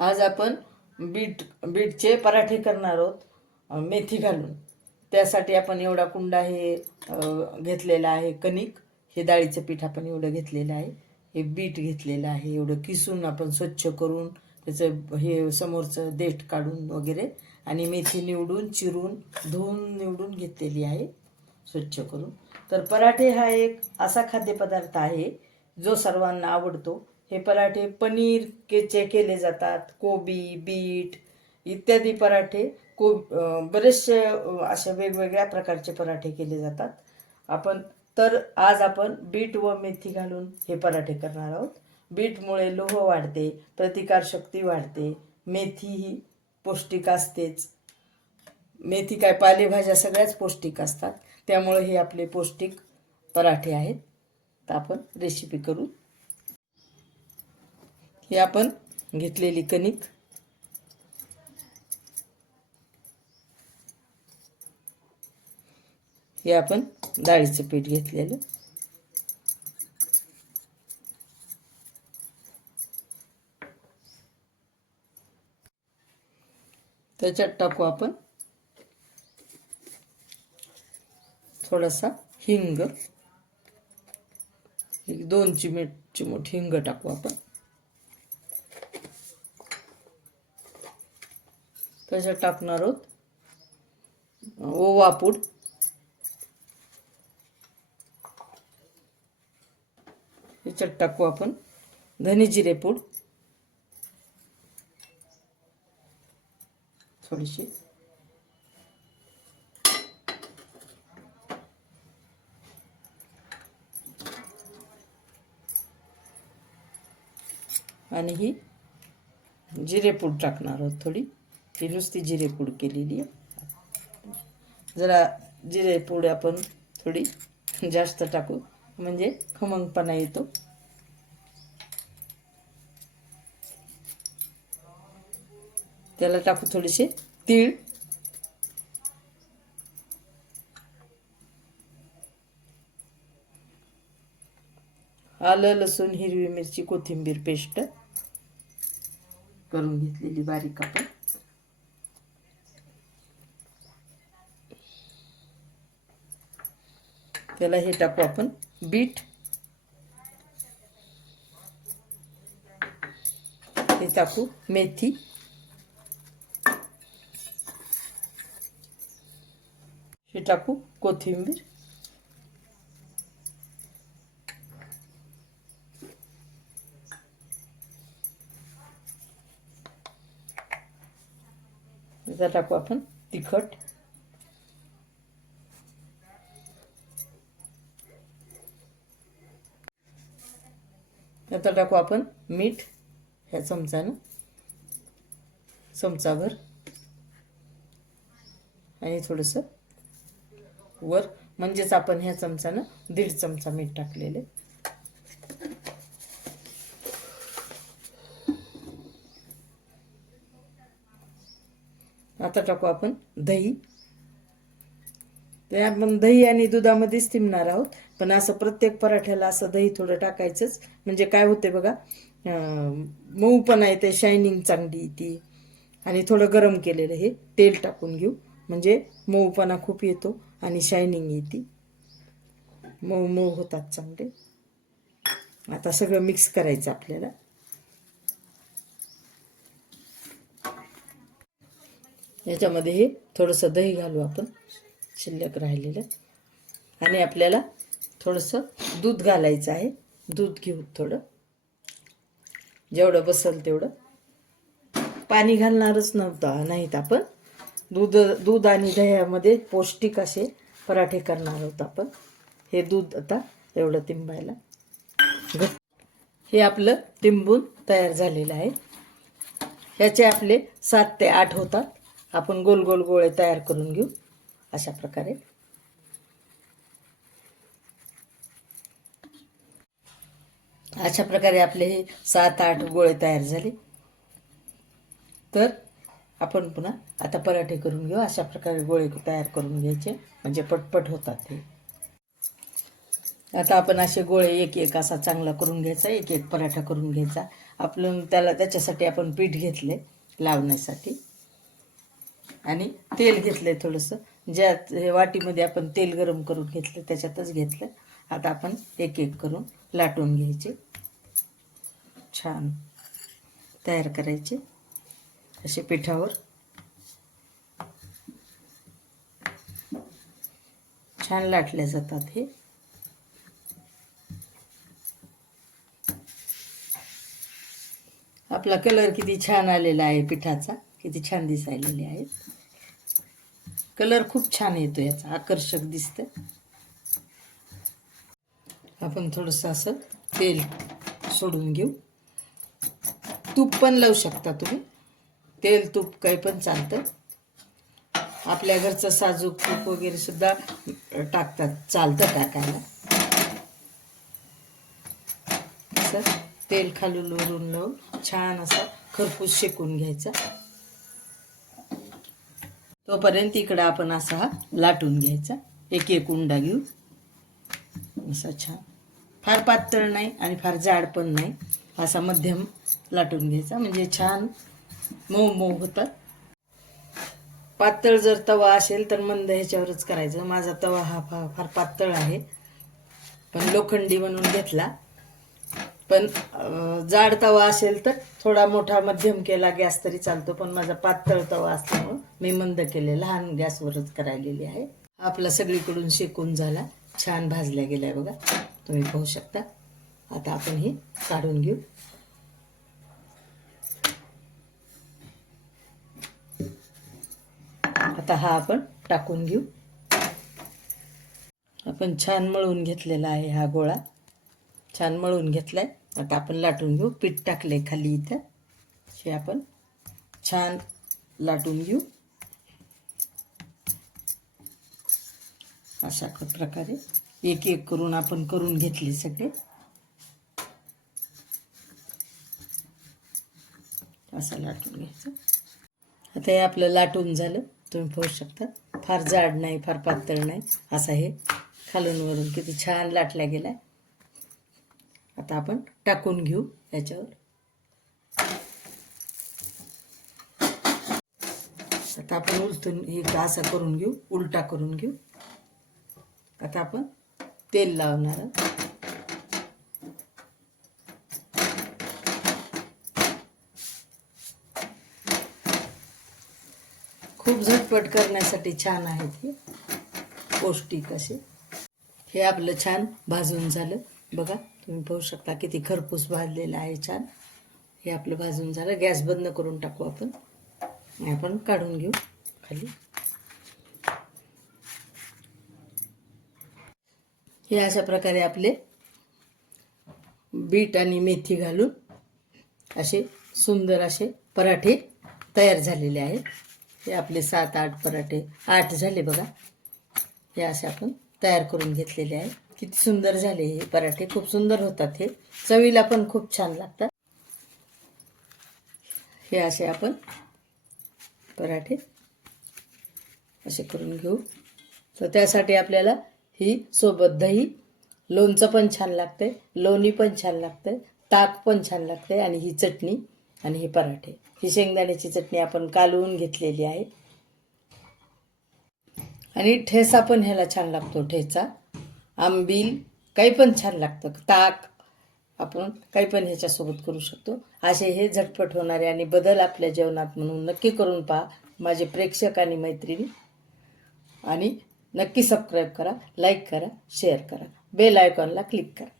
आज आपण बीट बीटचे पराठे करणार आहोत मेथी घालून. त्यासाठी आपण एवढा कुंडा हे घेतलेला आहे कणिक. हे डाळीचं पीठ आपण एवढं घेतलेलं आहे. हे बीट घेतलेलं आहे एवढं किसून आपण स्वच्छ करून त्याचं हे समोरचं देठ काढून वगैरे आणि मेथी निवडून चिरून धुवून निवडून घेतलेली आहे स्वच्छ करून. तर पराठे हा एक असा खाद्यपदार्थ आहे जो सर्वांना आवडतो. हे पराठे पनीर केचे केले जातात कोबी बीट इत्यादी पराठे. को बरेचसे अशा वेगवेगळ्या प्रकारचे पराठे केले जातात. आपण तर आज आपण बीट व मेथी घालून हे पराठे करणार आहोत. बीटमुळे लोह वाढते प्रतिकारशक्ती वाढते मेथी ही पौष्टिक असतेच. मेथी काय पालेभाज्या सगळ्याच पौष्टिक असतात. त्यामुळे हे आपले पौष्टिक पराठे आहेत. तर आपण रेसिपी करू हे आपण घेतलेली कणिक. हे आपण डाळीचं पीठ घेतलेलं. त्याच्यात टाकू आपण थोडासा हिंग. एक दोन चिमट चिमूट हिंग टाकू आपण. त्याच्यात टाकणार आहोत. ओवा पूड. त्याच्यात टाकू आपण. धने जिरे पूड. थोडीशी. आणि ही जिरेपूड टाकणार आहोत थोडी. ही नुसती जिरेपूड केलेली आहे. जरा जिरेपूड आपण थोडी जास्त टाकू म्हणजे खमंगपणा येतो. त्याला टाकू थोडेसे तीळ. आलं लसूण हिरवी मिरची कोथिंबीर पेस्ट करून घेतलेली बारीक आपण. त्याला हे टाकू आपण. बीट. हे टाकू. मेथी. हे टाकू. कोथिंबीर. त्याचा टाकू आपण. तिखट. आता टाकू आपण मीठ ह्या चमचानं चमचाभर. आणि थोडंसं वर म्हणजेच आपण ह्या चमचानं दीड चमचा मीठ टाकलेले आता टाकू आपण दही. आपण दही आणि दुधामध्येच थिंबणार आहोत. पण असं प्रत्येक पराठ्याला असं दही थोडं टाकायचंच. म्हणजे काय होते बघा अं, मऊपणा येते शायनिंग चांगली ती. आणि थोडं गरम केलेलं हे तेल टाकून घेऊ. म्हणजे मऊपणा खूप येतो आणि शायनिंग येते. मऊ मऊ होतात चांगले. आता सगळं मिक्स करायचं आपल्याला. याच्यामध्ये हे थोडंसं दही घालू आपण. शिल्लक राहिलेलं. आणि आपल्याला थोडंसं दूध घालायचं आहे. दूध घेऊ थोडं. जेवढं बसल तेवढं. पाणी घालणारच नव्हतं नाहीत आपण. दूध दूध आणि दह्यामध्ये पौष्टिक असे पराठे करणार आहोत आपण. हे दूध आता एवढं तिंबायला. हे आपलं तिंबून तयार झालेलं आहे. ह्याचे आपले सात ते आठ होतात. आपण गोल गोल गोळे तयार करून घेऊ. अशा प्रकारे. अशा प्रकारे आपले हे सात आठ गोळे तयार झाले. तर आपण पुन्हा आता पराठे करून घेऊ. अशा प्रकारे गोळे तयार करून घ्यायचे. म्हणजे पटपट होतात हे. आता आपण असे गोळे एक एक असा चांगला करून घ्यायचा. एक एक पराठा करून घ्यायचा. आपण त्याला त्याच्यासाठी आपण पीठ घेतले लावण्यासाठी. आणि तेल घेतलंय थोडंसं. ज्यात हे वाटीमध्ये आपण तेल गरम करून घेतलं त्याच्यातच घेतलं. आता आपण एक एक करून लाटून घ्यायचे. छान तयार करायचे असे पिठावर. छान लाटले जातात हे. आपला कलर किती छान आलेला आहे पिठाचा किती छान दिसायलेले आहेत. कलर खूप छान येतो याचा आकर्षक दिसतं आपण थोडंसं असं तेल सोडून घेऊ. तूप पण लावू शकता तुम्ही. तेल तूप काही पण चालतं. आपल्या घरचं साजूक तूप वगैरे सुद्धा टाकतात. चालतं टाकायला. असं तेल खालून लोरून लावून छान असा खरपूस शेकून घ्यायचा. तोपर्यंत इकडं आपण असा हा लाटून घ्यायचा. एक एक उंडा घेऊ असा छान. फार पातळ नाही आणि फार जाड पण नाही. असा मध्यम लाटून घ्यायचा. म्हणजे छान मऊ मऊ होतात. पातळ जर तवा असेल तर मंद ह्याच्यावरच करायचं. माझा तवा हा फार फार पातळ आहे. पण लोखंडी म्हणून घेतला. पण जाड तवा असेल तर थोडा मोठा मध्यम केला गॅस तरी चालतो. पण माझा पातळ तवा असल्यामुळं मी मंद केले लहान गॅसवरच करायलेली आहे. आपला सगळीकडून शेकून झाला. छान भाजल्या गेल्या बघा. तुम्ही पाहू शकता. आता आपण हे काढून घेऊ. आता हा आपण टाकून घेऊ. आपण छान मळून घेतलेला आहे हा गोळा. छान मळून घेतला आहे आता आपण लाटून घेऊ. पीठ टाकले खाली इथं. हे आपण छान लाटून घेऊ. अशा क- प्रकारे एक एक करून आपण करून घेतले सगळे. असं लाटून घ्यायचं. आता हे आपलं लाटून झालं. तुम्ही पाहू शकता. फार जाड नाही फार पातळ नाही. असं हे खालून वरून किती छान लाटला गेला आता आपण टाकून घेऊ याच्यावर. आता आपण उलटून हे असं करून घेऊ उलटा करून घेऊ. आता आपण तेल लावणार खूप झटपट करण्यासाठी छान आहे ते पौष्टिक असे. हे आपलं छान भाजून झालं. बघा तुम्ही पाहू शकता किती खरपूस भाजलेलं आहे छान. हे आपलं भाजून झालं. गॅस बंद करून टाकू आपण. आपण काढून घेऊ खाली. हे अशा प्रकारे आपले बीट आणि मेथी घालून असे सुंदर असे पराठे तयार झालेले आहेत. हे आपले सात आठ पराठे. आठ झाले बघा. हे असे आपण तयार करून घेतलेले आहे किती सुंदर झाले हे पराठे. खूप सुंदर होतात हे. चवीला पण खूप छान लागतात. हे असे आपण पराठे असे करून घेऊ. तर त्यासाठी आपल्याला ही सोबत दही. लोणचं पण छान लागतंय. लोणी पण छान लागतंय. ताक पण छान लागतंय. आणि ही चटणी. आणि हे पराठे. ही शेंगदाण्याची चटणी आपण कालवून घेतलेली आहे. आणि ठेसा पण ह्याला छान लागतो ठेचा. आंबील काही पण छान लागतं. ताक आपण काही पण ह्याच्यासोबत करू शकतो. असे हे झटपट होणारे आणि बदल आपल्या जेवणात म्हणून नक्की करून पहा माझे प्रेक्षक आणि मैत्रिणी. आणि नक्की सबस्क्राईब करा लाईक करा शेअर करा. बेल आयकॉनला क्लिक करा.